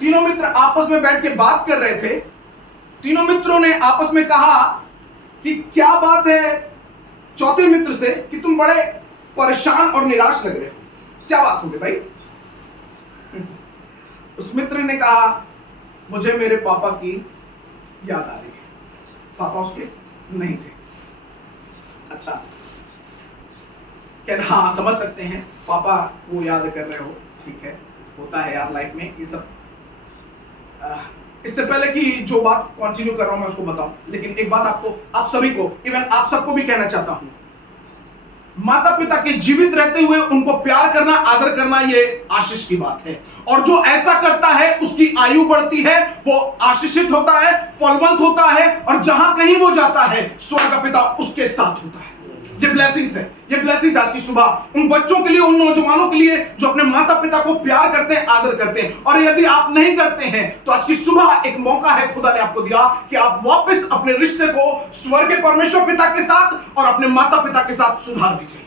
तीनों मित्र आपस में बैठ के बात कर रहे थे। तीनों मित्रों ने आपस में कहा कि क्या बात है चौथे मित्र से कि तुम बड़े परेशान और निराश लग रहे हो, क्या बात हो गई भाई? उस मित्र ने कहा, मुझे मेरे पापा की याद आ रही है। पापा उसके नहीं थे। अच्छा, क्या? हाँ, समझ सकते हैं, पापा वो याद कर रहे हो, ठीक है, होता है यार लाइफ में ये सब। इससे पहले कि जो बात कंटिन्यू कर रहा हूं मैं उसको बताऊं, लेकिन एक बात आपको, आप सभी को, इवन आप सबको भी कहना चाहता हूं, माता पिता के जीवित रहते हुए उनको प्यार करना, आदर करना, ये आशीष की बात है। और जो ऐसा करता है उसकी आयु बढ़ती है, वो आशीषित होता है, फलवंत होता है, और जहां कहीं वो जाता है स्वर्ग का पिता उसके साथ होता है। ये ब्लेसिंग्स है, ये ब्लेसिंग्स आज की सुबह उन बच्चों के लिए, उन नौजवानों के लिए जो अपने माता पिता को प्यार करते हैं, आदर करते हैं। और यदि आप नहीं करते हैं तो आज की सुबह एक मौका है खुदा ने आपको दिया कि आप वापस अपने रिश्ते को स्वर्ग के परमेश्वर पिता के साथ और अपने माता पिता के साथ सुधार दीजिए।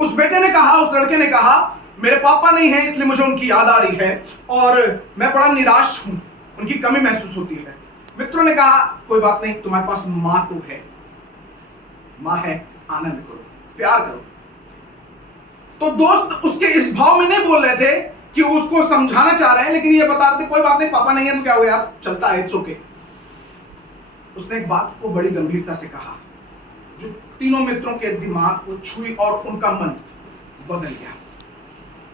उस बेटे ने कहा, उस लड़के ने कहा, मेरे पापा नहीं है इसलिए मुझे उनकी याद आ रही है और मैं बड़ा निराश हूं, उनकी कमी महसूस होती है। मित्रों ने कहा, कोई बात नहीं, तुम्हारे पास मां तो है, मां है, आनंद करो, प्यार करो। तो दोस्त उसके इस भाव में नहीं बोल रहे थे कि उसको समझाना चाह रहे हैं, लेकिन ये बता रहे थे कोई बात नहीं, पापा नहीं है तो क्या हुआ यार, चलता है, इट्स ओके। उसने एक बात को बड़ी गंभीरता से कहा जो तीनों मित्रों के दिमाग को छुई और उनका मन बदल गया।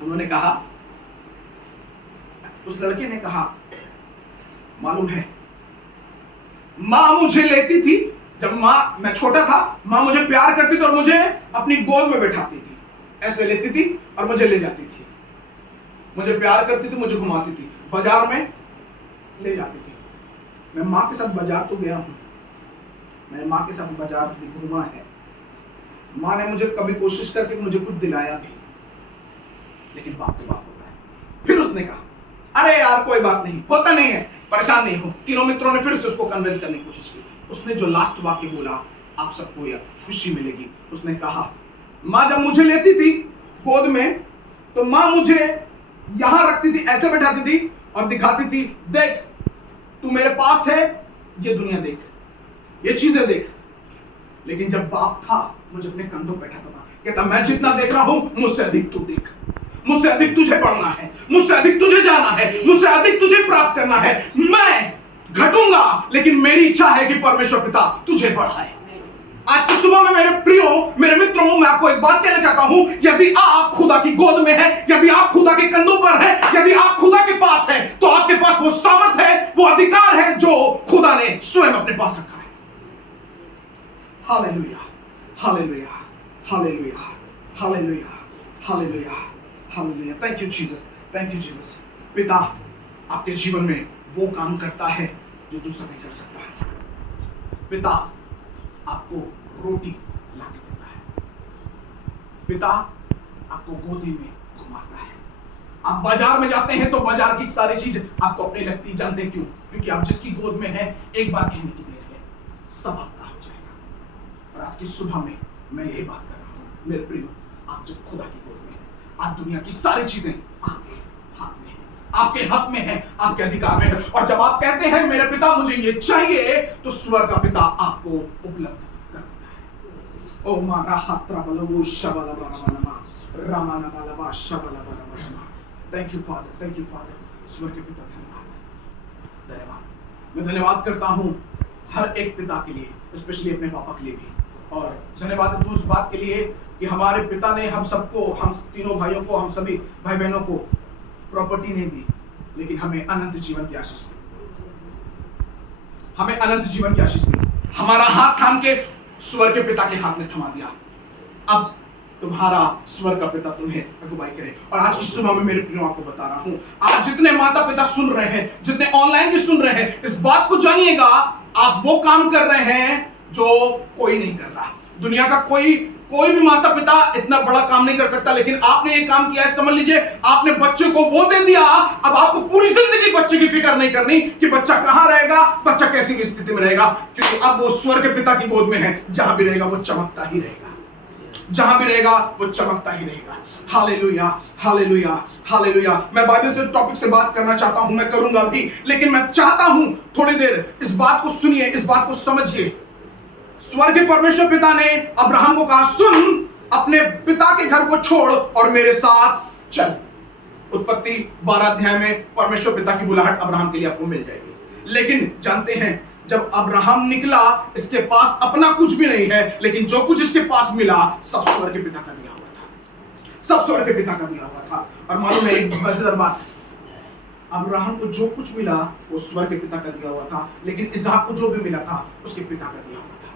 उन्होंने कहा, उस लड़के ने कहा, मालूम है मां मुझे लेती थी, जब मैं छोटा था, मां मुझे प्यार करती थी और मुझे अपनी गोद में बैठाती थी, ऐसे लेती थी और मुझे ले जाती थी, मुझे प्यार करती थी, मुझे घुमाती थी, बाजार में ले जाती थी। मैं मां के साथ बाजार तो गया हूं, मैंने मां के साथ बाजार घूमा है, मां ने मुझे कभी कोशिश करके मुझे कुछ दिलाया भी, लेकिन बाप तो बाप होता है। फिर उसने कहा, अरे यार कोई बात नहीं, होता नहीं है, परेशान नहीं हो। तीनों मित्रों ने फिर से उसको कन्विंस करने की कोशिश की। उसने जो लास्ट वाक्य बोला, आप सबको यह खुशी मिलेगी। उसने कहा, मां जब मुझे लेती थी गोद में तो मां मुझे यहां रखती थी, ऐसे बैठाती थी और दिखाती थी, देख तू मेरे पास है, ये दुनिया देख, ये चीजें देख। लेकिन जब बाप था मुझे अपने कंधों पे बैठाता था, कहता मैं जितना देख रहा हूं मुझसे अधिक तू देख, मुझसे अधिक तुझे पढ़ना है, मुझसे अधिक तुझे जाना है, मुझसे अधिक तुझे प्राप्त करना है। मैं घटूंगा लेकिन मेरी इच्छा है कि परमेश्वर पिता तुझे बढ़ाए। आज की सुबह में मेरे प्रियो, मेरे मित्रों, मैं आपको एक बात कहना चाहता हूं, यदि आप खुदा की गोद में हैं, यदि आप खुदा के कंधों पर हैं, यदि आप खुदा के पास हैं, तो आपके पास वो सामर्थ है, वो अधिकार है जो खुदा ने स्वयं अपने पास रखा है। Hallelujah, hallelujah, hallelujah, hallelujah, hallelujah, hallelujah. Thank you Jesus, thank you Jesus. पिता आपके जीवन में वो काम करता है जो दूसरा नहीं कर सकता। पिता आपको रोटी ला के देता है, पिता आपको गोदी में घुमाता है। आप बाजार में जाते हैं तो बाजार की सारी चीज आपको अपनी लगती, जानते हैं क्यों? क्योंकि आप जिसकी गोद में हैं, एक बार कहने की देर है, सब आपका हो जाएगा। और आज की सुबह में मैं यही बात कर रहा हूं मेरे प्रियो, आप जब खुदा की गोद में हैं, आज दुनिया की सारी चीजें आपके हाथ में है, आपके हक में है, आपके अधिकार में है। और जब आप कहते हैं मेरे पिता मुझे ये चाहिए, तो स्वर्ग का पिता आपको उपलब्ध कर देता है। ओ मारा हात्रा बलवो शबला बरमनमा रामाना बलवा शबला बरमनमा। Thank you father, thank you father. स्वर्ग के पिता धन्यवाद, धन्यवाद। मैं धन्यवाद करता हूं हर एक पिता के लिए, स्पेशली अपने पापा के लिए भी। और धन्यवाद उस बात के लिए कि हमारे पिता ने हम सबको, हम तीनों भाइयों को, हम सभी भाई बहनों को प्रॉपर्टी नहीं दी, लेकिन हमें अनंत जीवन की आशीष दी, हमें अनंत जीवन की आशीष दी। हमारा हाथ थाम के स्वर्ग के पिता के हाथ में थमा दिया। अब तुम्हारा स्वर्ग का पिता तुम्हें अगुवाई करे। और आज की सुबह में मेरे प्रियो आपको बता रहा हूं, आप जितने माता पिता सुन रहे हैं, जितने ऑनलाइन भी सुन रहे हैं, इस बात को जानिएगा, आप वो काम कर रहे हैं जो कोई नहीं कर रहा। दुनिया का कोई भी माता पिता इतना बड़ा काम नहीं कर सकता, लेकिन आपने ये काम किया है। समझ लीजिए, आपने बच्चे को वो दे दिया। अब आपको पूरी जिंदगी बच्चे की फिक्र नहीं करनी कि बच्चा कहां रहेगा, बच्चा कैसी स्थिति में रहेगा, क्योंकि अब वो स्वर्ग के पिता की गोद में है, जहां भी रहेगा वो चमकता ही रहेगा। जहां भी रहेगा वो चमकता ही रहेगा। Hallelujah, hallelujah, hallelujah. मैं बाइबल से टॉपिक से बात करना चाहता हूं, मैं करूंगा भी, लेकिन मैं चाहता हूं थोड़ी देर इस बात को सुनिए, इस बात को समझिए। स्वर्गीय परमेश्वर पिता ने अब्राहम को कहा, सुन, अपने पिता के घर को छोड़ और मेरे साथ चल। उत्पत्ति 12 अध्याय में परमेश्वर पिता की बुलाहट अब्राहम के लिए आपको मिल जाएगी। लेकिन जानते हैं, जब अब्राहम निकला, इसके पास अपना कुछ भी नहीं है, लेकिन जो कुछ इसके पास मिला सब स्वर्ग के पिता का दिया हुआ था, सब स्वर्ग के पिता का दिया हुआ था। और मालूम है एक मजेदार बात, अब्राहम को जो कुछ मिला वो स्वर्ग के पिता का दिया हुआ था, लेकिन इसहाक को जो भी मिला था उसके पिता का दिया हुआ था।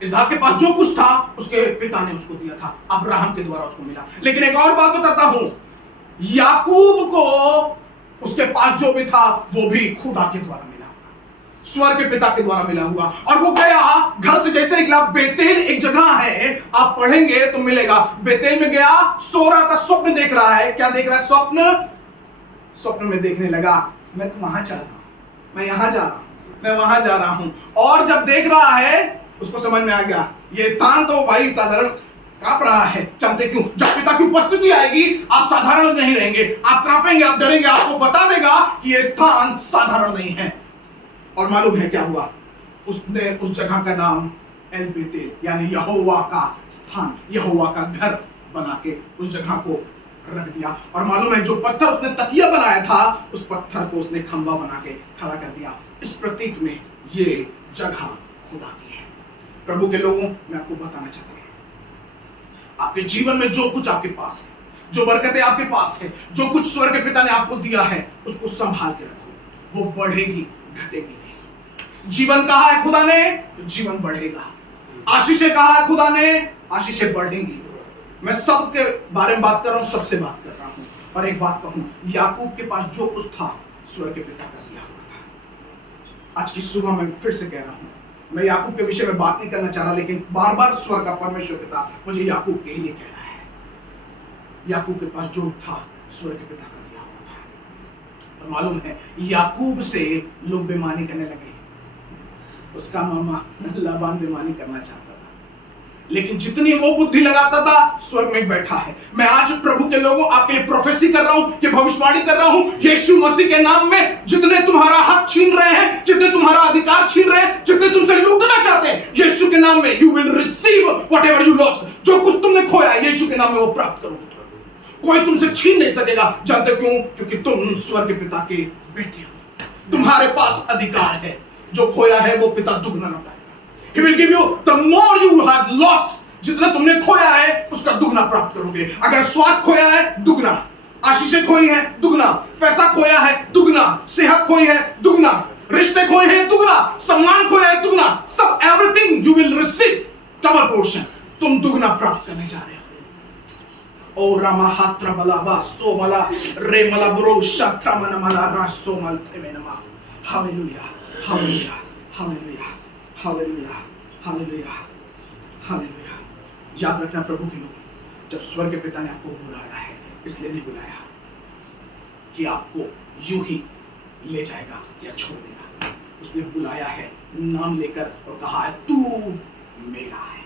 इसहाक के पास जो कुछ था उसके पिता ने उसको दिया था, अब्राहम के द्वारा उसको मिला। लेकिन एक और बात बताता हूं, याकूब को उसके पास जो भी था वो भी खुदा के द्वारा मिला, स्वर्ग के पिता के द्वारा मिला हुआ। और वो गया, घर से जैसे निकला, बेतेल एक जगह है, आप पढ़ेंगे तो मिलेगा। बेतेल में गया, सो रहा था, स्वप्न देख रहा है। क्या देख रहा है? स्वप्न में देखने लगा, मैं तो वहां जा रहा हूं, मैं यहां जा रहा हूं, मैं वहां जा रहा हूं। और जब देख रहा है उसको समझ में आ गया, ये स्थान तो भाई साधारण कांप रहा है। जानते क्यों? जब पिता की उपस्थिति आएगी आप साधारण नहीं रहेंगे, आप कांपेंगे, आप डरेंगे, आपको बता देगा कि यह स्थान साधारण नहीं है। और मालूम है क्या हुआ? उसने उस जगह का नाम एल बेतेल यानी यहोवा का स्थान, यहोवा का घर बना के उस जगह को रख दिया। और मालूम है जो पत्थर उसने तकिया बनाया था, उस पत्थर को उसने खंबा बना के खड़ा कर दिया। इस प्रतीक में ये जगह खुदा की है। प्रभु के लोगों, मैं आपको बताना चाहता हूं, आपके जीवन में जो कुछ आपके पास है, जो बरकतें आपके पास है, जो कुछ स्वर्ग के पिता ने आपको दिया है, उसको संभाल के रखो। वो बढ़ेगी, घटेगी नहीं। जीवन कहा है खुदा ने तो जीवन बढ़ेगा। आशीषें कहा है खुदा ने, आशीषें बढ़ेंगी। मैं सबके बारे में बात कर रहा हूं, सबसे बात कर रहा हूं। और एक बात कहूं, याकूब के पास जो कुछ था स्वर्ग के पिता का दिया हुआ था। आज की सुबह मैं फिर से कह रहा हूं, मैं याकूब के विषय में बात नहीं करना चाह रहा, लेकिन बार बार स्वर्ग का परमेश्वर पिता मुझे याकूब के लिए कह रहा है। याकूब के पास जो था स्वर्ग के पिता का दिया हुआ था। और मालूम है याकूब से लोग बेईमानी करने लगे। उसका मामा लाबान बेईमानी करना चाहता था, लेकिन जितनी वो बुद्धि लगाता था, स्वर्ग में बैठा है। मैं आज प्रभु के लोगों आपके लिए प्रोफेसी कर रहा हूं, ये भविष्यवाणी कर रहा हूं, यीशु मसीह के नाम में जितने तुम्हारा हक छीन रहे हैं, जितने तुम्हारा अधिकार छीन रहे हैं, जितने तुमसे लूटना चाहते हैं, यीशु के नाम में you will receive whatever you lost. जो कुछ तुमने खोया यीशु के नाम में वो प्राप्त करोगे। कोई तुमसे छीन नहीं सकेगा। जानते क्यों? क्योंकि तुम स्वर्ग पिता के बेटे हो, तुम्हारे पास अधिकार है। जो खोया है वो पिता दुगना लौटाएगा। He will give you the more you have lost. जितना तुमने खोया है उसका दुगना प्राप्त करोगे। अगर स्वास्थ्य खोया है दुगना, आशीषें खोई है दुगना, पैसा खोया है दुगना, सेहत खोई है दुगना, रिश्ते खोए हैं दुगना, सम्मान खोया है दुगना, सब everything you will receive double portion. तुम दुगना प्राप्त करने जा रहे हो। ओ रामा हात्रा बलाबा सो मला रे मला ब्रो शात्रा मन मला रासो मल थेमेनमा। Hallelujah, hallelujah, hallelujah, hallelujah, hallelujah, hallelujah. याद रखना प्रभु के लोग, जब स्वर्ग के पिता ने आपको बुलाया है, इसलिए नहीं बुलाया कि आपको यूं ही ले जाएगा या छोड़ देगा। उसने बुलाया है नाम लेकर और कहा है तू मेरा है।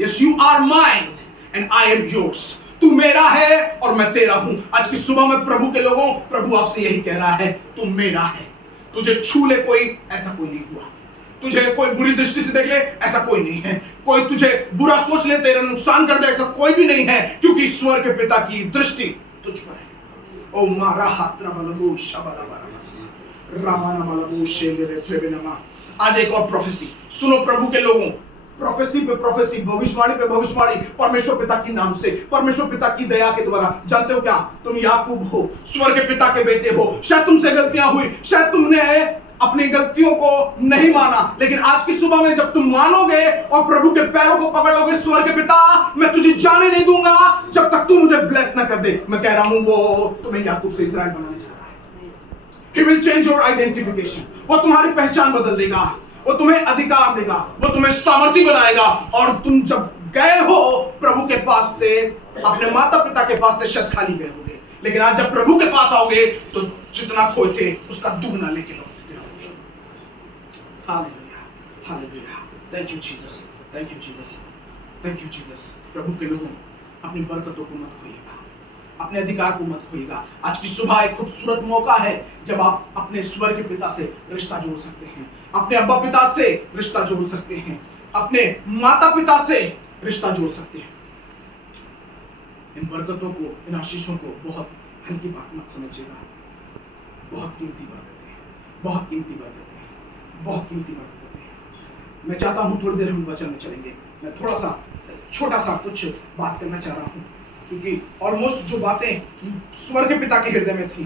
Yes you are mine and I am yours. तू मेरा है और मैं तेरा हूं। आज की सुबह में प्रभु के लोगों, प्रभु आपसे यही कह रहा है, तू मेरा है। तुझे छू ले कोई, ऐसा कोई नहीं हुआ। तुझे कोई बुरी दृष्टि से देख ले, ऐसा कोई नहीं है। कोई तुझे बुरा सोच ले, तेरा नुकसान कर दे, ऐसा कोई भी नहीं है, क्योंकि स्वर्ग के पिता की दृष्टि तुझ पर है। ओ मारा हात्रा बलबू शबला बारा रामाना मलबू शेले त्रेबेनमा। आज एक और प्रोफेसी सुनो प्रभु के लोगों, प्रोफेसी पे प्रोफेसी, भविष्यवाणी पे भविष्यवाणी, परमेश्वर पिता के नाम से, परमेश्वर पिता की दया के द्वारा। जानते हो क्या? तुम याकूब हो, स्वर्ग के पिता के बेटे हो। शायद तुमसे गलतियां हुई, शायद तुमने अपनी गलतियों को नहीं माना, लेकिन आज की सुबह में जब तुम मानोगे और प्रभु के पैरों को पकड़ लोगे, स्वर्ग के पिता मैं तुझे जाने नहीं दूंगा जब तक तू मुझे ब्लेस ना कर दे। मैं कह रहा हूं वो तुम्हें याकूब से इस्राएल बनाने जा रहा है। He will change your identification. वो तुम्हारी पहचान बदल देगा, वो तुम्हें अधिकार देगा, वो तुम्हें सामर्थी बनाएगा। और तुम जब गए हो प्रभु के पास से, अपने माता पिता के पास से शायद खाली गए होगे, लेकिन आज जब प्रभु के पास आओगे तो जितना खोए थे उसका दुगना लेके लौटोगे। Hallelujah, hallelujah. Thank you Jesus, thank you Jesus. Thank you Jesus. प्रभु के लोगों, अपनी बरकतों को मत खोइएगा, अपने अधिकार को मत खोइएगा। आज की सुबह एक खूबसूरत मौका है जब आप अपने स्वर्ग के पिता से रिश्ता जोड़ सकते हैं, अपने अब्बा पिता से रिश्ता जोड़ सकते हैं, अपने माता पिता से रिश्ता जोड़ सकते हैं। इन बरकतों को, इन आशीषों को बहुत हल्की बात मत समझिएगा। बहुत कीमती बरकतें हैं, बहुत कीमती बरकतें हैं, बहुत कीमती बरकतें हैं। मैं चाहता हूं थोड़ी देर हम वचन में चलेंगे। मैं थोड़ा सा छोटा सा कुछ बात करना चाह रहा हूं, क्योंकि ऑलमोस्ट जो बातें स्वर्ग के पिता के हृदय में थी,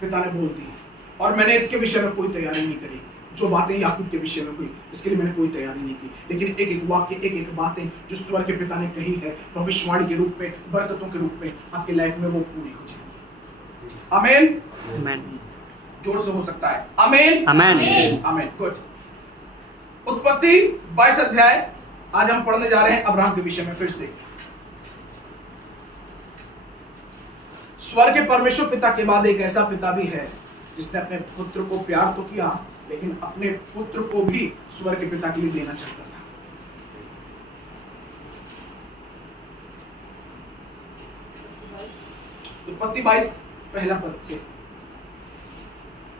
पिता ने बोल दी, और मैंने इसके विषय में कोई तैयारी नहीं करी। जो बातें याकूब के विषय में हुई, इसके लिए मैंने कोई तैयारी नहीं की, लेकिन एक एक वाक्य, एक एक बातें जो स्वर्ग के पिता ने कही है, भविष्यवाणी के रूप में, बरकतों के रूप में आपके लाइफ में वो पूरी हो जाएगी। आमीन, आमेन, जोर से हो सकता है आमीन, आमेन, आमीन। गुड। उत्पत्ति 22 अध्याय आज हम पढ़ने जा रहे हैं अब्राहम के विषय में। फिर से स्वर्ग के परमेश्वर पिता के बाद एक ऐसा पिता भी है जिसने अपने पुत्र को प्यार तो किया, लेकिन अपने पुत्र को भी स्वर्ग के पिता के लिए देना चाहता था। उत्पत्ति 22 पहला पद से।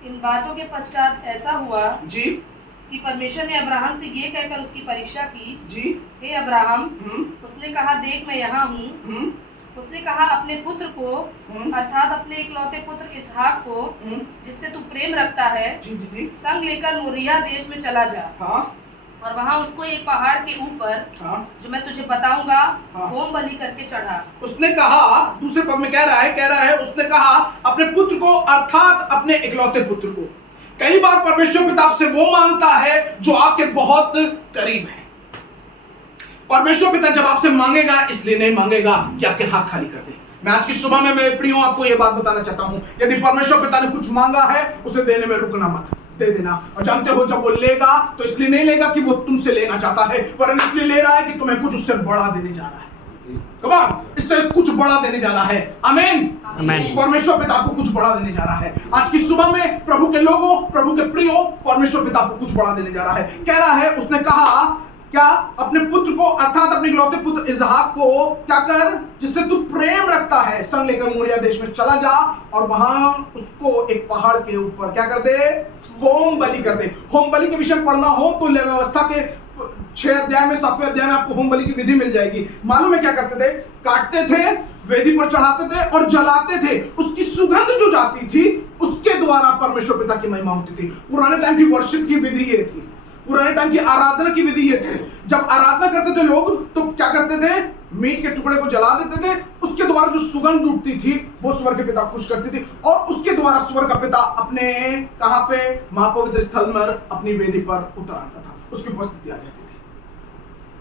इन बातों के पश्चात ऐसा हुआ जी कि परमेश्वर ने अब्राहम से ये कहकर उसकी परीक्षा की, जी हे अब्राहम। उसने कहा, देख मैं यहाँ हूँ। उसने कहा, अपने पुत्र को अर्थात अपने इकलौते पुत्र इसहाक को जिससे तू प्रेम रखता है जी जी जी संग लेकर मोरिया देश में चला जा, हाँ और वहाँ उसको एक पहाड़ के ऊपर हाँ जो मैं तुझे बताऊंगा हाँ। होम बलि करके चढ़ा। उसने कहा, दूसरे पद में कह रहा है उसने कहा अपने पुत्र को अर्थात अपने इकलौते पुत्र को। कई बार परमेश्वर पिता आपसे वो मांगता है जो आपके बहुत करीब है। परमेश्वर पिता जब आपसे मांगेगा इसलिए नहीं मांगेगा कि आपके हाथ खाली कर दे। मैं आज की सुबह में मेरे प्रियो आपको ये बात बताना चाहता हूं, यदि परमेश्वर पिता ने कुछ मांगा है उसे देने में रुकना मत, दे देना। और जानते हो जब वो लेगा तो इसलिए नहीं लेगा कि वो तुमसे लेना चाहता है, वरन इसलिए ले रहा है कि तुम्हें कुछ उससे बड़ा देने जा रहा है। इससे कुछ बड़ा देने जा रहा है। आमीन, आमेन। परमेश्वर पिता आपको कुछ बड़ा देने जा रहा है। आज की सुबह में प्रभु के लोगों, प्रभु के प्रियो, परमेश्वर पिता आपको कुछ बड़ा देने जा रहा है। कह रहा है, उसने कहा क्या, अपने पुत्र को अर्थात अपने इकलौते पुत्र इसहाक को क्या कर, जिससे तू प्रेम रखता है, संग लेकर मोरिया देश में चला जा और वहां उसको एक पहाड़ के ऊपर क्या कर दे, होम बलि कर दे। होम बलि के विषय में पढ़ना हो तो लेवी व्यवस्था के 6 अध्याय में 7वें अध्याय में आपको होम बलि की विधि मिल जाएगी। मालूम है क्या करते थे, काटते थे, वेदी पर चढ़ाते थे और जलाते थे। उसकी सुगंध जो जाती थी उसके द्वारा परमेश्वर पिता की महिमा होती थी। पुराने टाइम की वर्शिप की विधि ये थी, पुराने टाइम की आराधना की विधि ये थी। जब आराधना करते थे लोग तो क्या करते थे, मीट के टुकड़े को जला देते थे, उसके द्वारा जो सुगंध उठती थी वो स्वर्ग के पिता खुश करती थी, और उसके द्वारा स्वर्ग का पिता अपने कहां पे, महापवित्र स्थल में अपनी वेदी पर उतर आता था, उसकी उपस्थिति आ जाती थी।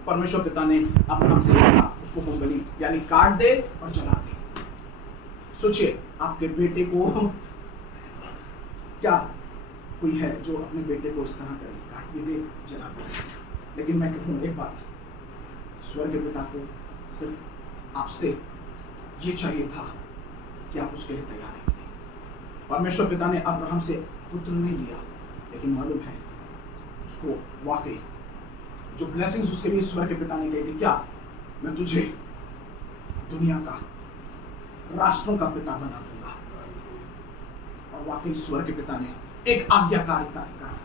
परमेश्वर पिता ने अब्राहम से कहा उसको होम बलि यानी काट दे और जला दे। सोचिए आपके बेटे को, क्या कोई है जो अपने बेटे को इस तरह करे, काट भी दे, जला भी दे। लेकिन मैं कहूँ एक बात, स्वर्ग के पिता को सिर्फ आपसे ये चाहिए था कि आप उसके लिए तैयार हैं। परमेश्वर पिता ने अब्राहम से पुत्र नहीं लिया, लेकिन मालूम है उसको वाकई जो ब्लेसिंग्स उसके लिए स्वर्ग के पिता ने कही थी, क्या मैं तुझे दुनिया का, राष्ट्रों का पिता बना दूंगा। और वाकई स्वर्ग के पिता ने एक आज्ञाकारिता के कारण,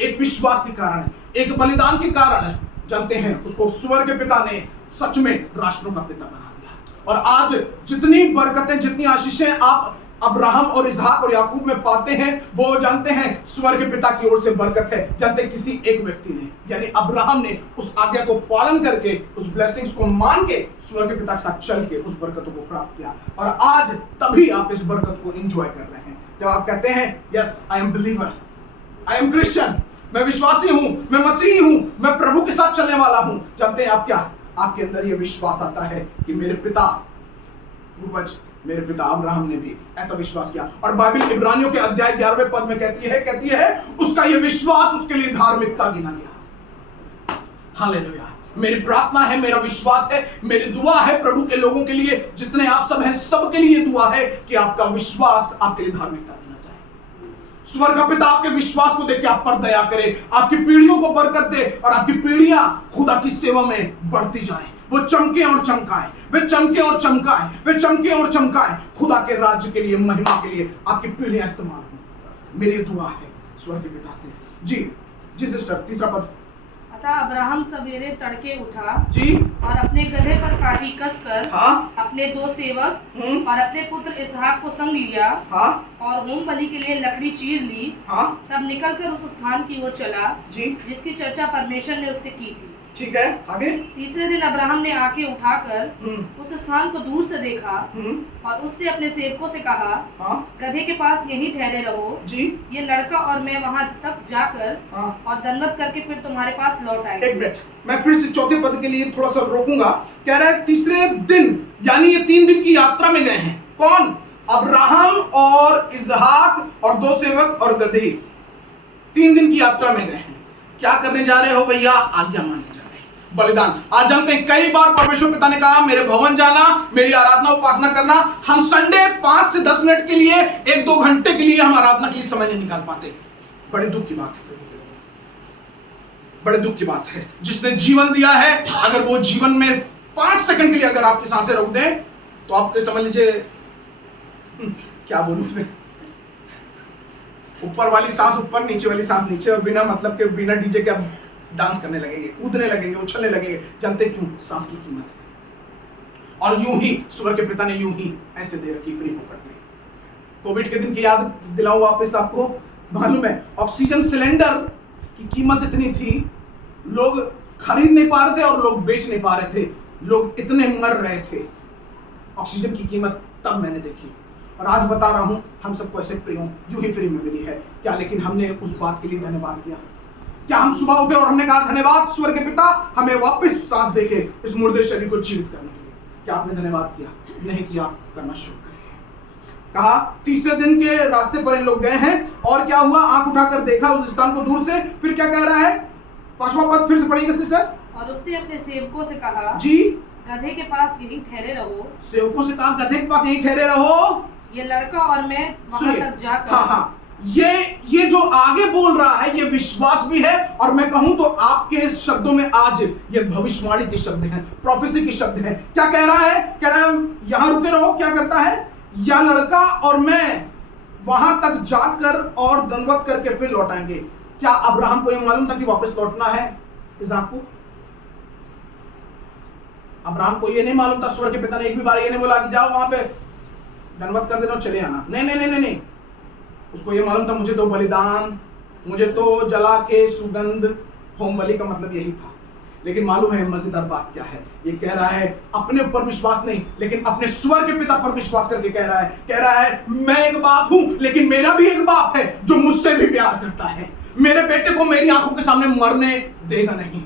एक विश्वास के कारण, एक बलिदान के कारण, जानते हैं उसको स्वर्ग के पिता ने सच में राष्ट्रों का पिता बना दिया। और आज जितनी बरकतें, जितनी आशीषें आप अब्राहम और इसहाक और याकूब में पाते हैं, वो जानते हैं स्वर्ग के पिता की ओर से बरकत है। जानते हैं किसी एक व्यक्ति ने, यानी अब्राहम ने उस आज्ञा को पालन करके, उस ब्लेसिंग्स को मान के, स्वर्ग के पिता के साथ चल के उस बरकतों को प्राप्त किया। और आज तभी आप इस बरकत को एंजॉय कर रहे हैं जब आप कहते हैं yes I am believer, I am Christian, मैं विश्वासी हूं, मैं मसीही हूं, मैं प्रभु के साथ चलने वाला हूं। जानते हैं आप क्या, आपके अंदर यह विश्वास आता है कि मेरे पिता पूर्वज, मेरे पिता अब्राहम ने भी ऐसा विश्वास किया। और बाइबल इब्रानियों के अध्याय 11वें पद में कहती है उसका यह विश्वास उसके लिए धार्मिकता गिना गया। हालेलुया। मेरी प्रार्थना है, मेरा विश्वास है, मेरी दुआ है प्रभु के लोगों के लिए, जितने आप सब हैं सबके लिए दुआ है कि आपका विश्वास आपके लिए धार्मिकता गिना जाए। स्वर्ग का पिता आपके विश्वास को देख के आप पर दया करे, आपकी पीढ़ियों को बरकत दे और आपकी पीढ़ियां खुदा की सेवा में बढ़ती जाएं। वो चमके और चमकाएं, वे चमके और चमकाएं, वे चमके और चमकाएं। खुदा के राज्य के लिए, महिमा के लिए आपकी पीढ़ियां इस्तेमाल हों। मेरी दुआ है स्वर्ग के पिता से। जी सिस्टर, तीसरा पद। अतः अब्राहम सवेरे तड़के उठा जी और अपने गदहे पर काठी कसकर हाँ अपने 2 सेवक और अपने पुत्र इसहाक को संग लिया हाँ और होम बलि के लिए लकड़ी चीर ली। हाँ तब निकलकर उस स्थान की ओर चला जी जिसकी चर्चा परमेश्वर ने उससे की थी। ठीक है, आगे। तीसरे दिन अब्राहम ने आंखें उठाकर उस स्थान को दूर से देखा और उसने अपने सेवकों से कहा, हाँ गधे के पास यहीं ठहरे रहो जी, ये लड़का और मैं वहां तक जाकर और दंडवत करके फिर तुम्हारे पास लौट आएंगे। एक मिनट, मैं फिर से चौथे पद के लिए थोड़ा सा रोकूंगा। कह रहा है तीसरे दिन, यानी ये 3 दिन की यात्रा में गए हैं। कौन? अब्राहम और इसहाक और 2 सेवक और गदही 3 दिन की यात्रा में गए हैं। क्या करने जा रहे हो भैया? आज्ञा मानने जा रहे हैं, बलिदान। आज जानते हैं कई बार परमेश्वर पिता ने कहा मेरे भवन जाना, मेरी आराधना उपासना करना। हम संडे 5 से 10 मिनट के लिए, 1-2 घंटे के लिए हम आराधना के लिए समय नहीं निकाल पाते। बड़े दुख की बात है, बड़े दुख की बात है। जिसने जीवन दिया है, अगर वो जीवन में 5 सेकंड के लिए अगर आपकी सांसें रोक दें तो आपके समझ लीजिए क्या बोलूं मैं, ऊपर वाली सांस ऊपर, नीचे वाली सांस नीचे, और बिना मतलब के, बिना डीजे के आप डांस करने लगेंगे, कूदने लगेंगे, उछलने लगेंगे। जानते क्यों? सांस की कीमत है। और यूं ही स्वर्ग के पिता ने यूं ही ऐसे दे रखी फ्री फोकट में। कोविड के दिन की याद दिलाऊं वापस आपको। मालूम है ऑक्सीजन सिलेंडर की कीमत इतनी थी, लोग खरीद नहीं पा रहे थे और लोग बेच नहीं पा रहे थे, लोग इतने मर रहे थे। ऑक्सीजन की कीमत तब मैंने देखी, और आज बता रहा हूं हम सबको ऐसे यूं ही फ्री में मिली है क्या? लेकिन हमने उस बात के लिए धन्यवाद किया क्या? हम सुबह उठे और हमने कहा धन्यवाद स्वर्ग के पिता, हमें वापस सांस देके इस मुर्दे शरीर को जीवित करने के लिए? क्या आपने धन्यवाद किया? नहीं किया, करना शुरू करें। कहा तीसरे दिन के रास्ते पर इन लोग गए हैं, और क्या हुआ? आंख उठाकर देखा उस स्थान को दूर से। फिर क्या कह रहा है? 5वां पद फिर से पढ़िएगा सिस्टर। और उसने अपने सेवकों से कहा, जी, गधे के पास यहीं ठहरे रहो। सेवकों से कहा गधे के पास यहीं ठहरे रहो, ये लड़का और मैं वहां तक जाकर। हाँ, ये जो आगे बोल रहा है ये विश्वास भी है, और मैं कहूं तो आपके शब्दों में आज ये भविष्यवाणी के शब्द हैं, प्रोफेसी के शब्द हैं। क्या कह रहा है? कह रहा है यहां रुके रहो। क्या करता है? यह लड़का और मैं वहां तक जाकर और दंडवत करके फिर लौटाएंगे। क्या अब्राहम को यह मालूम था कि वापस लौटना है इसहाक को? अब्राहम को यह नहीं मालूम था। स्वर्ग के पिता ने एक भी बार ये नहीं बोला कि जाओ वहां पे दंडवत कर देना और चले आना। नहीं, उसको ये मालूम था मुझे तो बलिदान, मुझे तो जला के सुगंध, होम बलि का मतलब यही था। लेकिन मालूम है मजेदार बात क्या है? ये कह रहा है अपने ऊपर विश्वास नहीं, लेकिन अपने स्वर्ग के पिता पर विश्वास करके कह रहा है मैं एक बाप हूं, लेकिन मेरा भी एक बाप है जो मुझसे भी प्यार करता है। मेरे बेटे को मेरी आंखों के सामने मरने देगा नहीं।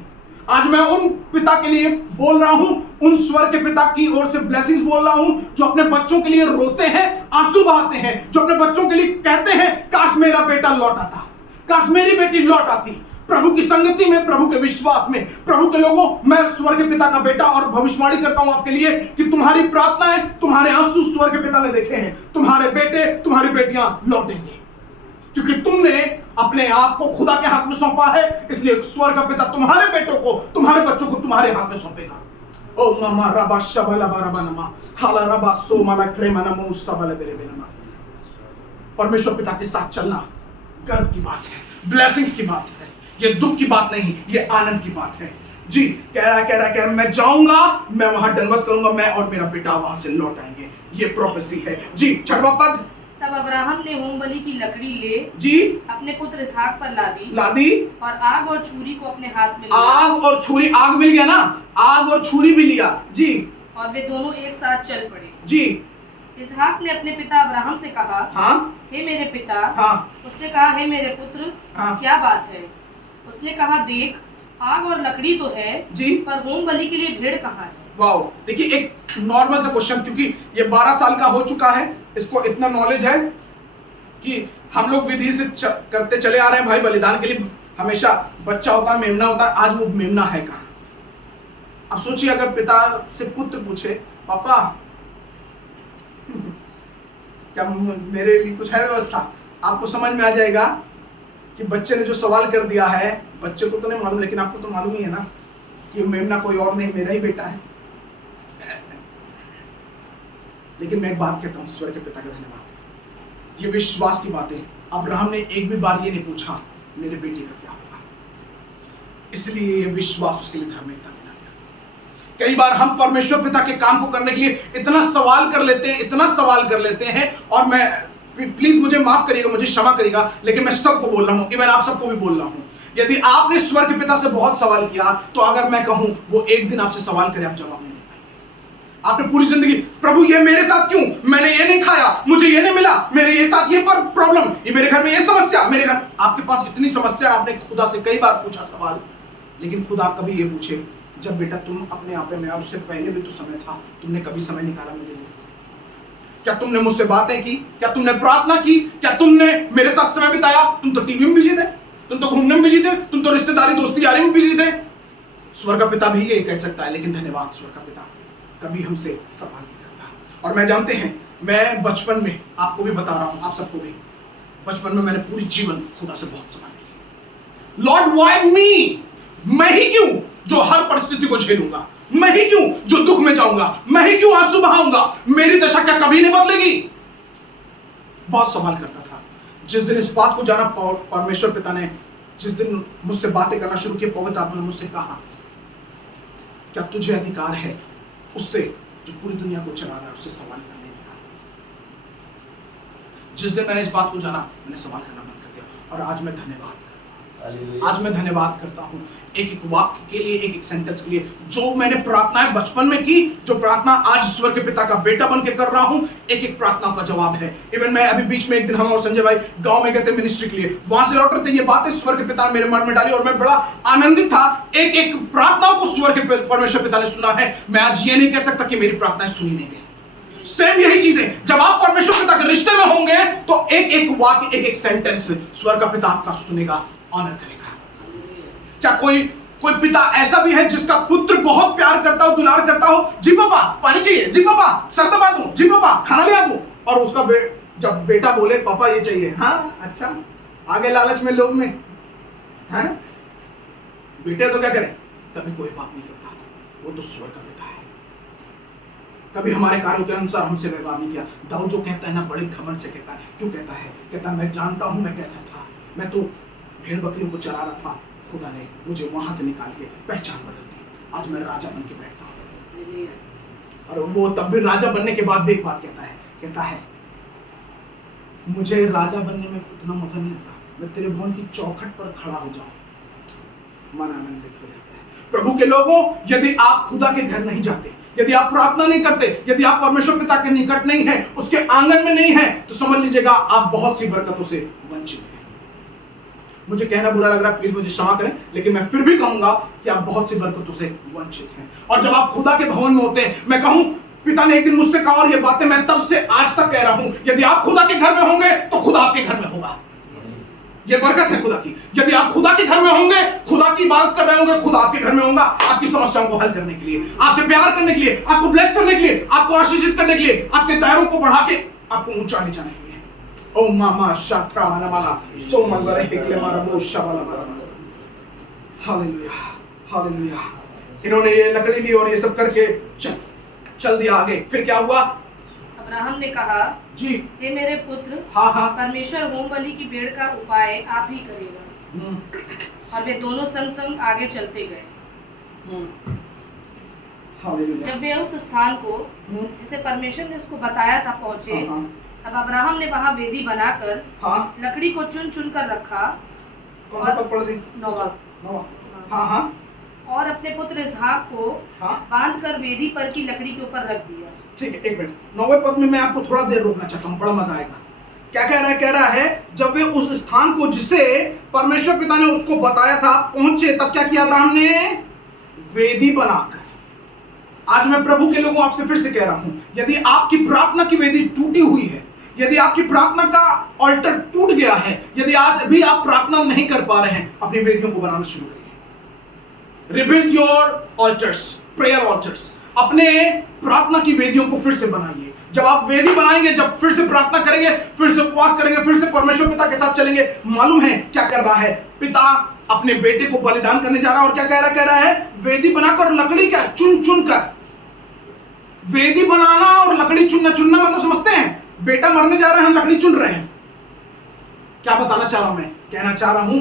आज मैं उन पिता के लिए बोल रहा हूं, उन स्वर्ग के पिता की ओर से ब्लेसिंग्स बोल रहा हूं जो अपने बच्चों के लिए रोते हैं, आंसू बहाते हैं, जो अपने बच्चों के लिए कहते हैं काश मेरा बेटा लौट आता, काश मेरी बेटी लौट आती। प्रभु की संगति में, प्रभु के विश्वास में, प्रभु के लोगों, मैं स्वर्ग के पिता का बेटा और भविष्यवाणी करता हूं आपके लिए कि तुम्हारी प्रार्थनाएं, तुम्हारे आंसू स्वर्ग के पिता ने देखे हैं। तुम्हारे बेटे, तुम्हारी बेटियां लौटेंगे क्योंकि तुमने अपने आप को खुदा के हाथ में सौंपा है। इसलिए स्वर्ग का पिता तुम्हारे बेटों को, तुम्हारे बच्चों को तुम्हारे हाथ में सौंपेगा। ओ मामा रबा शबला बरबा नमा हाला रबा सो माला क्रेमा नमो सबले बेरे बेनमा। परमेश्वर पिता के साथ चलना गर्व की बात है, ब्लेसिंग्स की बात है। ये दुख की बात नहीं, ये आनंद की बात है। जी, कह रहा है मैं जाऊंगा, मैं वहां दंडवत करूंगा, मैं और मेरा बेटा वहां से लौट आएंगे। ये प्रोफेसी है। जी, 6वां पद। तब अब्राहम ने होम बलि की लकड़ी ले जी अपने पुत्र इसहाक पर लादी और आग और छुरी को अपने हाथ में लिया। आग और छुरी, आग मिल गया ना, आग और छुरी भी लिया। जी, और वे दोनों एक साथ चल पड़े। जी, इसहाक ने अपने पिता अब्राहम से कहा, हाँ, हे मेरे पिता। हाँ, उसने कहा, हे मेरे पुत्र, हाँ, क्या बात है? उसने कहा, देख, आग और लकड़ी तो है जी, पर होम बलि के लिए भेड़ कहाँ है? वाओ, देखिए एक नॉर्मल सा क्वेश्चन, क्योंकि ये 12 साल का हो चुका है, इसको इतना नॉलेज है कि हम लोग विधि से करते चले आ रहे हैं। भाई बलिदान के लिए हमेशा बच्चा होता है, मेमना होता है। आज वो मेमना है कहाँ? अब सोचिए अगर पिता से पुत्र पूछे, पापा क्या मेरे लिए कुछ है व्यवस्था? आपको समझ में आ जाएगा कि बच्चे ने जो सवाल कर दिया है, बच्चे को तो नहीं मालूम लेकिन आपको तो मालूम ही है ना कि मेमना कोई और नहीं, मेरा ही बेटा है। लेकिन मैं एक बात कहता हूं, स्वर्ग के पिता का धन्यवाद। ये विश्वास की बात है। अब्राहम ने एक भी बार ये नहीं पूछा मेरे बेटे का क्या होगा, इसलिए ये विश्वास उसके लिए धार्मिकता बना गया। कई बार हम परमेश्वर पिता के काम को करने के लिए इतना सवाल कर लेते हैं, और मैं, प्लीज मुझे माफ करिएगा, मुझे क्षमा करिएगा, लेकिन मैं सबको बोल रहा हूं, इवन आप सबको भी बोल रहा हूं। यदि आपने स्वर्ग पिता से बहुत सवाल किया, तो अगर मैं कहूं वो एक दिन आपसे सवाल करे, आप जवाब नहीं दे पाएंगे। आपने पूरी जिंदगी, प्रभु ये मेरे साथ क्यों, मैंने ये नहीं खाया, मुझे ये नहीं मिला, मेरे ये साथ ये पर प्रॉब्लम, ये मेरे घर में ये समस्या, मेरे घर, आपके पास इतनी समस्या, आपने खुदा से कई बार पूछा सवाल, लेकिन खुदा कभी ये पूछे, जब बेटा तुम अपने आप में, उससे पहले भी तो समय था, तुमने कभी समय निकाला मेरे लिए? क्या तुमने मुझसे बातें की? क्या तुमने प्रार्थना की? क्या तुमने मेरे साथ समय बिताया? तुम तो टीवी में बिजी थे, तुम तो घूमने में बिजी थे, तुम तो रिश्तेदारी दोस्ती यारी में बिजी थे। स्वर्ग का पिता भी ये कह सकता है, लेकिन धन्यवाद, स्वर्ग का पिता कभी हमसे सवाल नहीं करता। और मैं, जानते हैं, मैं बचपन में, आपको भी बता रहा हूं, आप सबको भी, बचपन में मैंने पूरी जीवन खुदा से बहुत सवाल किए। लॉर्ड व्हाई मी, मैं ही क्यों जो हर परिस्थिति को झेलूंगा, मैं ही क्यों जो दुख में जाऊंगा, मैं ही क्यों आंसू बहाऊंगा, मेरी दशा क्या कभी नहीं बदलेगी? बहुत सवाल करता था। जिस दिन इस बात को जाना, परमेश्वर पिता ने जिस दिन मुझसे बातें करना शुरू किया, पवित्र आत्मा ने मुझसे कहा, क्या तुझे अधिकार है उससे जो पूरी दुनिया को चला रहा है, उससे सवाल करने का? जिस दिन मैंने इस बात को जाना, मैंने सवाल करना बंद कर दिया। और आज मैं धन्यवाद करता हूं एक एक वाक्य के लिए, एक एक सेंटेंस के लिए, जो मैंने प्रार्थनाएं बचपन में की, जो प्रार्थना आज स्वर्ग के पिता का बेटा बन के कर रहा हूं, एक एक प्रार्थना का जवाब है। इवन मैं अभी बीच में एक दिन, हम और संजय भाई गांव में गए थे मिनिस्ट्री के लिए, वहां से लौट रहे थे, ये बातें स्वर्ग के पिता ने मेरे मन में डाली और मैं बड़ा आनंदित था। एक एक प्रार्थना को स्वर्ग के परमेश्वर पिता ने सुना है। मैं आज ये नहीं कह सकता कि मेरी प्रार्थनाएं सुनी नहीं गई। सेम यही चीज है, जब आप परमेश्वर पिता के रिश्ते में होंगे, तो एक एक वाक्य, एक एक सेंटेंस स्वर्ग का पिता आपका सुनेगा, ऑनर करेगा। क्या कोई पिता ऐसा भी है जिसका पुत्र बहुत प्यार करता हो, दुलार करता हो, जी पापा पानी चाहिए, जी पापा सर दबा दूं, जी पापा खाना ले आ दूं, और उसका जब बेटा बोले पापा ये चाहिए, हाँ अच्छा, आगे लालच में, लोग में, हैं? बेटे तो क्या करें? कभी कोई बात नहीं करता, वो तो स्वर्ग का पिता है। कभी हमारे कार्यों के अनुसार हमसे व्यवहार नहीं किया। दाऊद जो कहता है ना, बड़े घमंड से कहता है। क्यों कहता है? कहता है मैं जानता हूं मैं कैसा था, मैं तो भेड़ बकरियों को चरा रहा था, खुदा ने मुझे वहां से निकाल के पहचान बदल दी, आज मैं राजा बन के बैठता हूं। और वो तब भी राजा बनने के बाद भी एक बात कहता है मुझे राजा बनने में उतना मजा नहीं आता, मैं तेरे भवन की चौखट पर खड़ा हो जाऊं, मन आनंदित हो जाता है। प्रभु के लोगों, यदि आप खुदा के घर नहीं जाते, यदि आप प्रार्थना नहीं करते, यदि आप परमेश्वर पिता के निकट नहीं है, उसके आंगन में नहीं है, तो समझ लीजिएगा आप बहुत सी बरकतों से वंचित हैं। मुझे कहना बुरा लग रहा है, प्लीज मुझे क्षमा करें, लेकिन मैं फिर भी कहूंगा कि आप बहुत सी बरकतों से वंचित हैं। और जब आप खुदा के भवन में होते हैं, मैं कहूं, पिता ने एक दिन मुझसे कहा, और ये बातें मैं तब से आज तक कह रहा हूं, यदि आप खुदा के घर में होंगे तो खुदा आपके घर में होगा। ये बरकत है खुदा की। यदि आप खुदा के घर में होंगे, खुदा की इबादत कर रहे होंगे, खुदा आपके घर में होगा, आपकी समस्याओं को हल करने के लिए, आपसे प्यार करने के लिए, आपको ब्लेस करने के लिए, आपको आशीषित करने के लिए, आपके दायरों को बढ़ा के आपको ऊंचा ले जाने के लिए। ओ मामा शात्रा मानामाला स्तो मनवरे हिकले मारा बो शाबाला मारा। Hallelujah, hallelujah. इन्होंने ये लकड़ी ली और ये सब करके चल दिया आगे। फिर क्या हुआ? अब्राहम ने कहा, जी हे मेरे पुत्र, हाँ, परमेश्वर होम बलि की भेड़ का उपाय आप ही करेगा। और वे दोनों संग संग आगे चलते गए। जब वे उस स्थान को जिसे परमेश्वर ने उसको बताया था पहुंचे, तब अब्राहम ने वहां वेदी बनाकर लकड़ी को चुन चुन कर रखा। कौन सा पद पढ़ रही? नौवां। हाँ। और अपने पुत्र इसहाक को बांध कर वेदी पर की लकड़ी के ऊपर रख दिया। ठीक है, एक मिनट। 9वें पद में मैं आपको थोड़ा देर रोकना चाहता हूँ, बड़ा मजा आएगा। क्या कह रहा है? कह रहा है जब वे उस स्थान को जिसे परमेश्वर पिता ने उसको बताया था पहुंचे, तब क्या किया अब्राहम ने? वेदी बनाकर। आज मैं प्रभु के लोगों आपसे फिर से कह रहा हूं, यदि आपकी प्रार्थना की वेदी टूटी हुई है, यदि आपकी प्रार्थना का ऑल्टर टूट गया है, यदि आज भी आप प्रार्थना नहीं कर पा रहे हैं, अपनी वेदियों को बनाना शुरू करिए। Rebuild your alters, prayer alters. अपने प्रार्थना की वेदियों को फिर से बनाइए। जब आप वेदी बनाएंगे, जब फिर से प्रार्थना करेंगे, फिर से उपवास करेंगे, फिर से परमेश्वर पिता के साथ चलेंगे, मालूम है क्या कर रहा है? पिता अपने बेटे को बलिदान करने जा रहा है और क्या कह रहा है? वेदी बनाकर लकड़ी क्या चुन चुन कर, वेदी बनाना और लकड़ी चुनना मतलब समझते हैं? बेटा मरने जा रहा है, हम लकड़ी चुन रहे हैं। क्या बताना चाह रहा हूं मैं? कहना चाह रहा हूं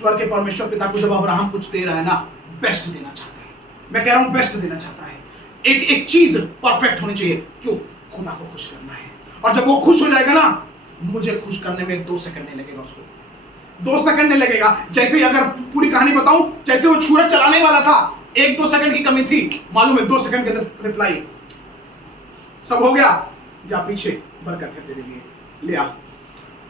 स्वर्ग के परमेश्वर पिता को जब अब्राहम कुछ दे रहा है ना, बेस्ट देना चाहता है। मैं कह रहा हूं बेस्ट देना चाहता है। एक चीज परफेक्ट होनी चाहिए। क्यों? खुदा को खुश करना है। और जब वो खुश हो जाएगा ना, मुझे खुश करने में 2 सेकंड नहीं लगेगा, उसको 2 सेकंड नहीं लगेगा। जैसे अगर पूरी कहानी बताऊं, जैसे वो छुरा चलाने वाला था, 1-2 सेकंड की कमी थी, मालूम है 2 सेकंड के अंदर रिप्लाई, सब हो गया, जा पीछे, बरकत है तेरे लिए, ले आ।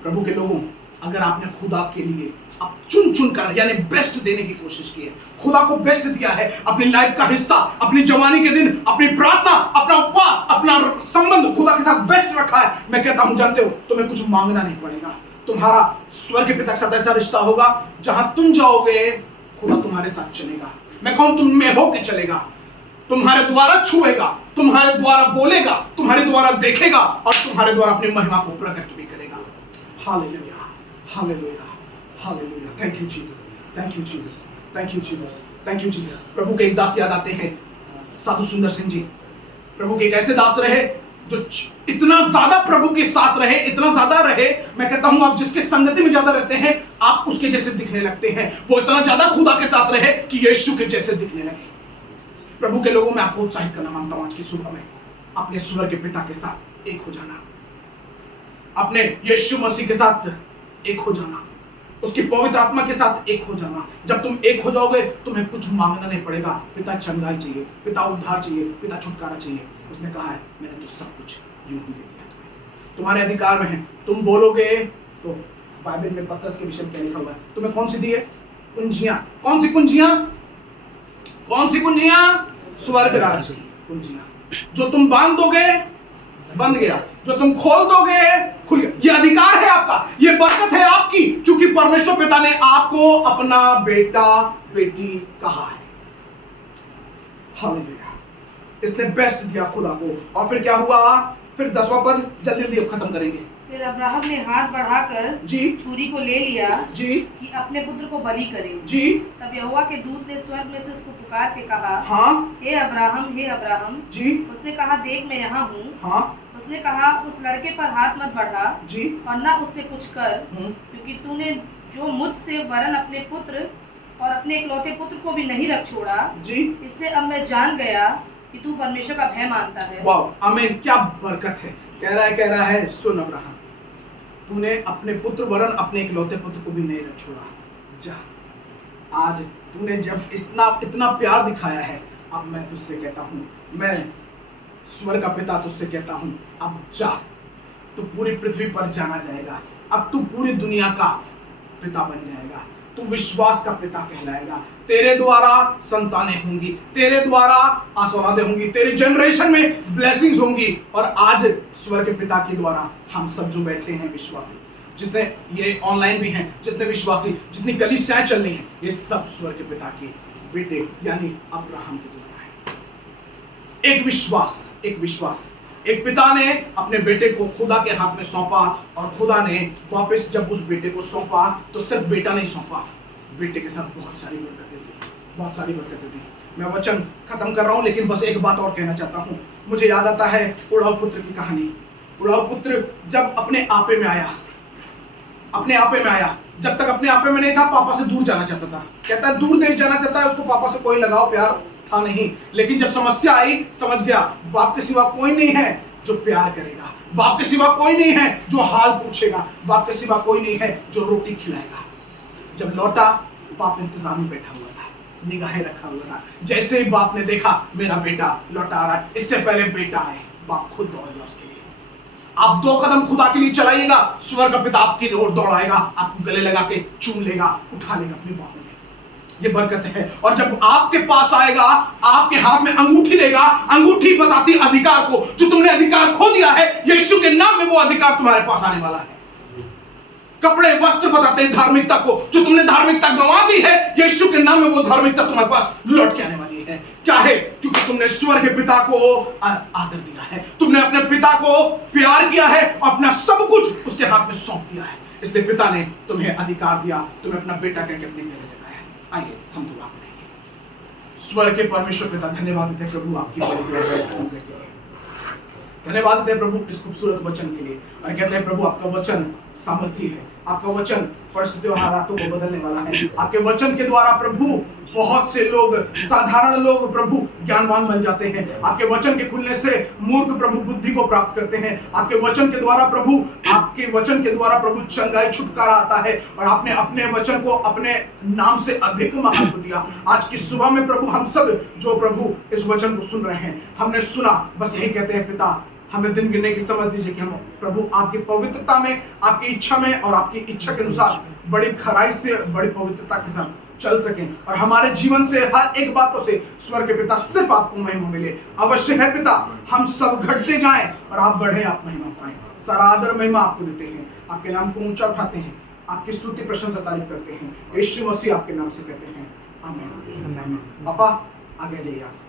प्रभु के लोगों, अगर आपने खुदा के लिए आप चुन चुन कर यानी बेस्ट देने की कोशिश की है, खुदा को बेस्ट दिया है, अपनी लाइफ का हिस्सा, अपनी जवानी के दिन, अपनी प्रार्थना, अपना उपवास, अपना संबंध खुदा के साथ बेस्ट रखा है, मैं कहता हूं जानते हो, तुम्हें कुछ मांगना नहीं पड़ेगा। तुम्हारा स्वर्ग के पिता के साथ ऐसा रिश्ता होगा, जहां तुम जाओगे खुदा तुम्हारे साथ चलेगा। मैं कहूं तुम में होके चलेगा, तुम्हारे द्वारा छुएगा, तुम्हारे द्वारा बोलेगा, तुम्हारे द्वारा देखेगा और तुम्हारे द्वारा अपनी महिमा को प्रकट भी करेगा। Hallelujah, hallelujah, hallelujah. Thank you Jesus, thank you Jesus, thank you Jesus, thank you Jesus. प्रभु के एक दास याद आते हैं, साधु सुंदर सिंह जी। प्रभु के एक ऐसे दास रहे जो इतना ज्यादा प्रभु के साथ रहे, इतना ज्यादा रहे, मैं कहता हूं आप जिसके संगति में ज्यादा रहते हैं, आप उसके जैसे दिखने लगते हैं। वो इतना ज्यादा खुदा के साथ रहे कि यीशु के जैसे दिखने लगे। प्रभु के लोगों में आपको उत्साहित करना मांगता हूं आज की सुबह में, अपने स्वर्ग के पिता के साथ एक हो जाना, अपने यीशु मसीह के साथ एक हो जाना, उसकी पवित्र आत्मा के साथ एक हो जाना। जब तुम एक हो जाओगे, तुम्हें कुछ मांगना नहीं पड़ेगा। पिता चंगाई चाहिए, पिता उद्धार चाहिए, पिता छुटकारा चाहिए। उसने कहा है मैंने तो सब कुछ यूं ही दे दिया तुम्हें, तुम्हारे अधिकार में है। तुम बोलोगे तो बाइबल में पतरस के विषय में क्या लिखा हुआ है? तुम्हें कौन सी दी है? कुंजियां। कौन सी कुंजियां? कौन सी कुंजियां? स्वर्ग राज्य की कुंजियां। जो तुम बांध दोगे बंद गया, जो तुम खोल दोगे खुल गया। ये अधिकार है आपका, ये बरकत है आपकी, क्योंकि परमेश्वर पिता ने आपको अपना बेटा बेटी कहा है। हालेलुया। इसने बेस्ट दिया खुदा को। और फिर क्या हुआ? फिर 10वां पद जल्दी जल्दी खत्म करेंगे। फिर अब्राहम ने हाथ बढ़ाकर जी छुरी को ले लिया जी कि अपने पुत्र को बलि करे। जी तब यहोवा के दूत ने स्वर्ग में से उसको पुकार के कहा, हाँ हे अब्राहम, हे अब्राहम। जी उसने कहा, देख मैं यहाँ हूँ। हाँ उसने कहा, उस लड़के पर हाथ मत बढ़ा जी और न उससे कुछ कर, क्योंकि तूने जो मुझसे वरन अपने पुत्र और अपने इकलौते पुत्र को भी नहीं रख छोड़ा जी। इससे अब मैं जान गया कि तू परमेश्वर का भय मानता है। वाह, आमीन। क्या बरकत है। कह रहा है सुन अब्राहम, तूने अपने पुत्र वरन अपने इकलौते पुत्र को भी नहीं रख छोड़ा। जा, आज तूने जब इतना प्यार दिखाया है, अब मैं तुझसे कहता हूँ, मैं स्वर्ग का पिता तुझसे कहता हूँ, अब जा। तू पूरी पृथ्वी पर जाना जाएगा। अब तू पूरी दुनिया का पिता बन जाएगा। तू विश्वास का पिता कहलाएगा। तेरे द्वारा संतानें होंगी, तेरे द्वारा आशीर्वादें होंगी, तेरी जनरेशन में ब्लेसिंग्स होंगी। और आज स्वर्ग के पिता के द्वारा हम सब जो बैठे हैं विश्वासी, जितने ये ऑनलाइन भी हैं, जितने विश्वासी, जितनी कलीसियाएं चल रही हैं, ये सब स्वर्ग के पिता के बेटे यानी अब्राहम के द्वारा है। एक विश्वास, एक पिता ने अपने बेटे को खुदा के हाथ में सौंपा और खुदा ने वापस जब उस बेटे को सौंपा तो सिर्फ बेटा नहीं सौंपा, बेटे के साथ बहुत सारी बरकतें दी। मैं वचन खत्म कर रहा हूं, लेकिन बस एक बात और कहना चाहता हूं। मुझे याद आता है उड़ाऊ पुत्र की कहानी। उड़ाऊ पुत्र जब अपने आपे में आया, जब तक अपने आपे में नहीं था, पापा से दूर जाना चाहता था। कहता है दूर देश जाना चाहता है, उसको पापा से कोई लगाव प्यार था नहीं। लेकिन जब समस्या आई, समझ गया बाप के सिवा कोई नहीं है जो प्यार करेगा, बाप के सिवा कोई नहीं है जो हाल पूछेगा, बाप के सिवा कोई नहीं है जो रोटी खिलाएगा। जब लौटा, बाप इंतजार में बैठा हुआ था, निगाहें रखा हुआ था। जैसे ही बाप ने देखा मेरा बेटा लौटा आ रहा है, इससे पहले बेटा आए, बाप खुद दौड़ गया उसके लिए। आप 2 कदम खुदा के लिए चलाइएगा, स्वर्ग का पिता आपकी ओर दौड़ाएगा, आपको गले लगा के चूम लेगा, उठा लेगा अपनी बाहों में। ये बरकत है। और जब आपके पास आएगा, आपके हाथ में अंगूठी देगा। अंगूठी बताती अधिकार को, जो तुमने अधिकार खो दिया है, यीशु के नाम में वो अधिकार तुम्हारे पास आने वाला है। कपड़े वस्त्र बताते हैं धार्मिकता को, जो तुमने धार्मिकता गंवा दी है, यीशु के नाम में वो धार्मिकता तुम्हारे पास लौट के आने वाली है। है। क्या है? क्योंकि तुमने स्वर्ग के पिता को आदर दिया है, तुमने अपने पिता को प्यार किया है, अपना सब कुछ उसके हाथ में सौंप दिया है। इसलिए पिता ने तुम्हें अधिकार दिया, तुम्हें अपना बेटा कहकर अपने गले लगाया। आइए हम दुआ करेंगे। स्वर्ग के परमेश्वर पिता, धन्यवाद देते प्रभु आपकी धन्यवाद देते प्रभु इस खूबसूरत वचन के लिए, और कहते हैं प्रभु आपका वचन सामर्थी है, आपका वचन परिस्थितियों हालातों को बदलने वाला है। आपके वचन के द्वारा प्रभु बहुत से लोग, साधारण लोग प्रभु ज्ञानवान बन जाते हैं। आपके वचन के खुलने से मूर्ख प्रभु बुद्धि को प्राप्त करते हैं। आपके वचन के द्वारा प्रभु, आपके वचन के द्वारा प्रभु चंगाई छुटकारा आता है, और आपने अपने वचन को अपने नाम से अधिक महत्व दिया। आज की सुबह में प्रभु हम सब जो प्रभु इस वचन को सुन रहे हैं, हमने सुना, बस यही कहते हैं पिता हमें दिन गिनने की समझ दीजिए कि हम प्रभु आपकी पवित्रता में, आपकी इच्छा में और आपकी इच्छा के अनुसार बड़ी खराई से, बड़ी पवित्रता के साथ चल सकें, और हमारे जीवन से हर एक बातों से स्वर्ग के पिता सिर्फ आपको महिमा मिले। अवश्य है पिता, हम सब घटते जाएं और आप बढ़े, आप महिमा पाएं। सारा आदर महिमा आपको देते हैं, आपके नाम को ऊंचा उठाते हैं, आपकी स्तुति प्रशंसा तारीफ करते हैं। यीशु मसीह आपके नाम से कहते हैं, आमीन। पापा आगे जाइए आप।